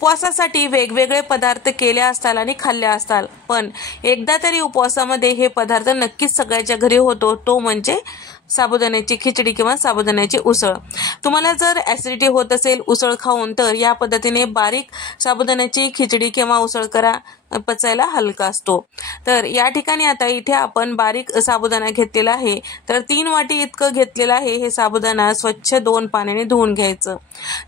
उपवासासाठी वेगवेगळे पदार्थ केले असतात आणि खाल्ले असतात, पण एकदा तरी उपवासामध्ये हे पदार्थ नक्कीच सगळ्याच्या घरी होतो, तो म्हणजे साबुदाण्याची खिचडी किंवा साबुदाण्याची उसळ। तुम्हाला जर ऍसिडिटी होत असेल उसळ खाऊन, तर या पद्धतीने बारीक साबुदाण्याची खिचडी किंवा उसळ करा, पचायला हलका असतो। तर या ठिकाणी आता इथे आपण बारीक साबुदाणा घेतलेला आहे, तर 3 वाटी इतकं घेतलेलं आहे। हे साबुदाणा स्वच्छ 2 पाण्याने धुवून घ्यायचं,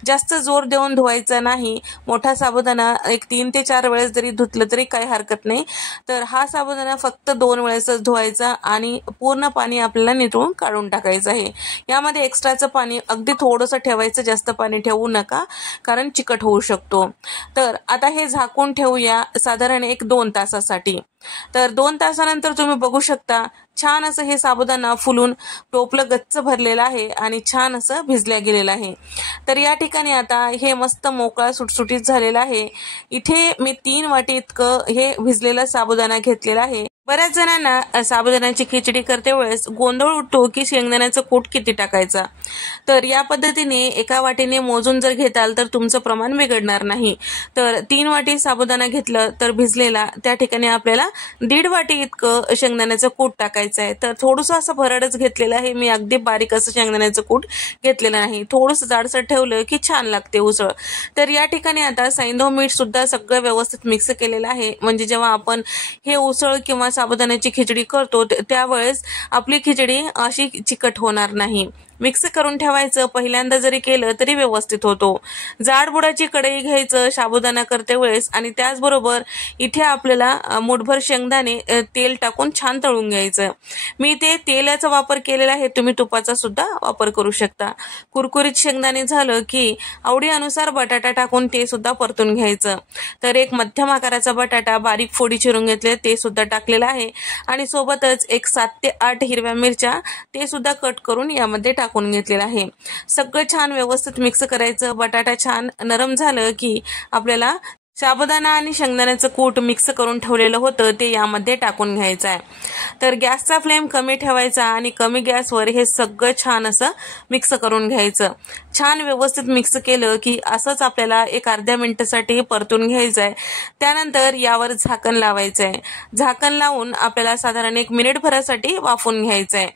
जास्त जोर देऊन धुवायचं नाही। मोठा साबुदाणा एक 3 ते 4 वेळेस जरी धुतलं तरी काही हरकत नाही। तर हा साबुदाणा फक्त 2 वेळेसच धुवायचा आणि पूर्ण पाणी आपल्याला निथळून काढून टाकायचं आहे। यामध्ये एक्स्ट्राचं पाणी अगदी थोडंसं ठेवायचं, जास्त पाणी ठेवू नका, कारण चिकट होऊ शकतो। तर आता हे झाकून ठेवूया साधारण 1-2 तासासाठी। तर 2 तासानंतर तुम्ही बघू शकता छान असं हे साबुदाणा फुलून टोपलं गच्च भरलेलं आहे आणि छान असं भिजल्या गेलेलं आहे। तर या ठिकाणी आता हे मस्त मोकळा सुटसुटीत झालेला आहे। इथे मी 3 वाटी इतकं हे भिजलेला साबुदाणा घेतलेला आहे। बऱ्याच जणांना साबुदाण्याची खिचडी करते वेळेस गोंधळ उठतो की शेंगदाण्याचं कूट किती टाकायचा। तर या पद्धतीने एका वाटीने मोजून जर घेताल तर तुमचं प्रमाण बिघडणार नाही। तर 3 वाटी साबुदाणा घेतलं तर भिजलेला, त्या ठिकाणी आपल्याला 1.5 वाटी इतकं शेंगदाण्याचं कूट टाकायचं आहे। तर थोडंसं असं भरडच घेतलेलं आहे मी, अगदी बारीक असं शेंगदाण्याचं कूट घेतलेलं नाही। थोडंसं जाडसर ठेवलं की छान लागते उसळ। तर या ठिकाणी आता सैंधव मीठ सुद्धा सगळं व्यवस्थित मिक्स केलेलं आहे, म्हणजे जेव्हा आपण हे उसळ किंवा साबुदाण्याची खिचडी करतो त्यावेळेस आपली खिचडी अशी चिकट होणार नाही। मिक्स करून ठेवायचं, पहिल्यांदा जरी केलं तरी व्यवस्थित होतो। जाड बुडाची कढई घ्यायचं साबुदाणा करते वेळेस आणि त्याचबरोबर इथे आपल्याला मुठभर शेंगदाणे तेल टाकून छान तळून घ्यायचं। मी ते तेलाचा वापर केलेला आहे, तुम्ही तुपाचा सुद्धा वापर करू शकता। कुरकुरीत शेंगदाणे झालं की आवडीनुसार बटाटा टाकून ते सुद्धा परतून घ्यायचं। तर एक मध्यम आकाराचा बटाटा बारीक फोडी चिरून घेतले ते सुद्धा टाकलेला आहे आणि सोबतच एक 7 ते 8 हिरव्या मिरच्या ते सुद्धा कट करून यामध्ये टाकून घेतलेला आहे। सगळं छान व्यवस्थित मिक्स करायचं। बटाटा छान नरम झालं की आपल्याला साबुदाणा आणि शेंगदाण्याचं कूट मिक्स करून ठेवलेलं होतं ते यामध्ये टाकून घ्यायचं आहे। तर गॅसचा फ्लेम कमी ठेवायचा आणि कमी गॅसवर हे सगळं छान असं मिक्स करून घ्यायचं। छान व्यवस्थित मिक्स केलं की असंच आपल्याला एक अर्ध्या मिनिटासाठी परतून घ्यायचं आहे। त्यानंतर यावर झाकण लावायचं आहे। झाकण लावून आपल्याला साधारण 1 मिनिटभरासाठी वाफवून घ्यायचं आहे।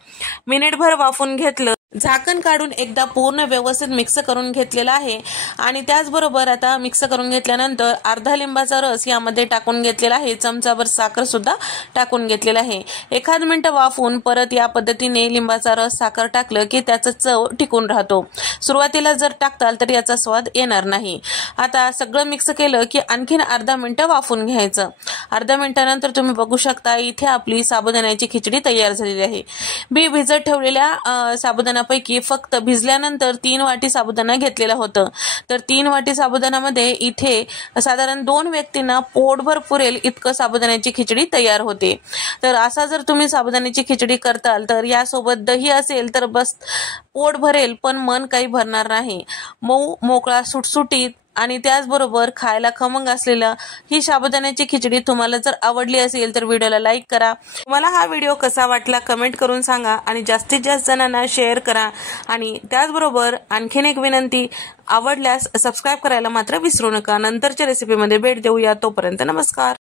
मिनिटभर वाफवून घेतलं, झाकण काढून एकदा पूर्ण व्यवस्थित मिक्स करून घेतलेला आहे आणि त्याचबरोबर आता मिक्स करून घेतल्यानंतर अर्धा लिंबाचा रस यामध्ये टाकून घेतलेला आहे, चमचाभर साखर सुद्धा टाकून घेतलेला आहे। 1 मिनिट वाफवून परत या पद्धतीने लिंबाचा रस साखर टाकलं की त्याचा चव टिकून राहतो। सुरुवातीला जर टाकताल तर याचा स्वाद येणार नाही। आता सगळं मिक्स केलं की आणखीन अर्धा मिनिट वाफवून घ्यायचं। अर्ध्या मिनिटानंतर तुम्ही बघू शकता इथे आपली साबुदाण्याची खिचडी तयार झालेली आहे। मी भिजत ठेवलेल्या साबुदाण्यापैकी फक्त भिजल्यानंतर 3 वाटी साबुदाणा घेतलेला होतं। तर 3 वाटी साबुदाण्यामध्ये इथे साधारण 2 व्यक्तींना पोटभर पुरेल इतकं साबुदाण्याची खिचडी तयार होते। तर असा जर तुम्ही साबुदाण्याची खिचडी करताल तर यासोबत दही असेल तर बस पोट भरेल, पण मन काही भरणार नाही। मऊ मोकळा सुटसुटीत आणि त्याचबरोबर खायला खमंग असलेला ही साबुदाण्याची खिचडी तुम्हाला जर आवडली असेल तर व्हिडिओला लाईक करा। तुम्हाला हा व्हिडिओ कसा वाटला कमेंट करून सांगा आणि जास्तीत जास्त जणांना शेअर करा। आणि त्याचबरोबर आणखीन एक विनंती, आवडल्यास सबस्क्राईब करायला मात्र विसरू नका। नंतरच्या रेसिपीमध्ये भेट देऊया, तोपर्यंत नमस्कार।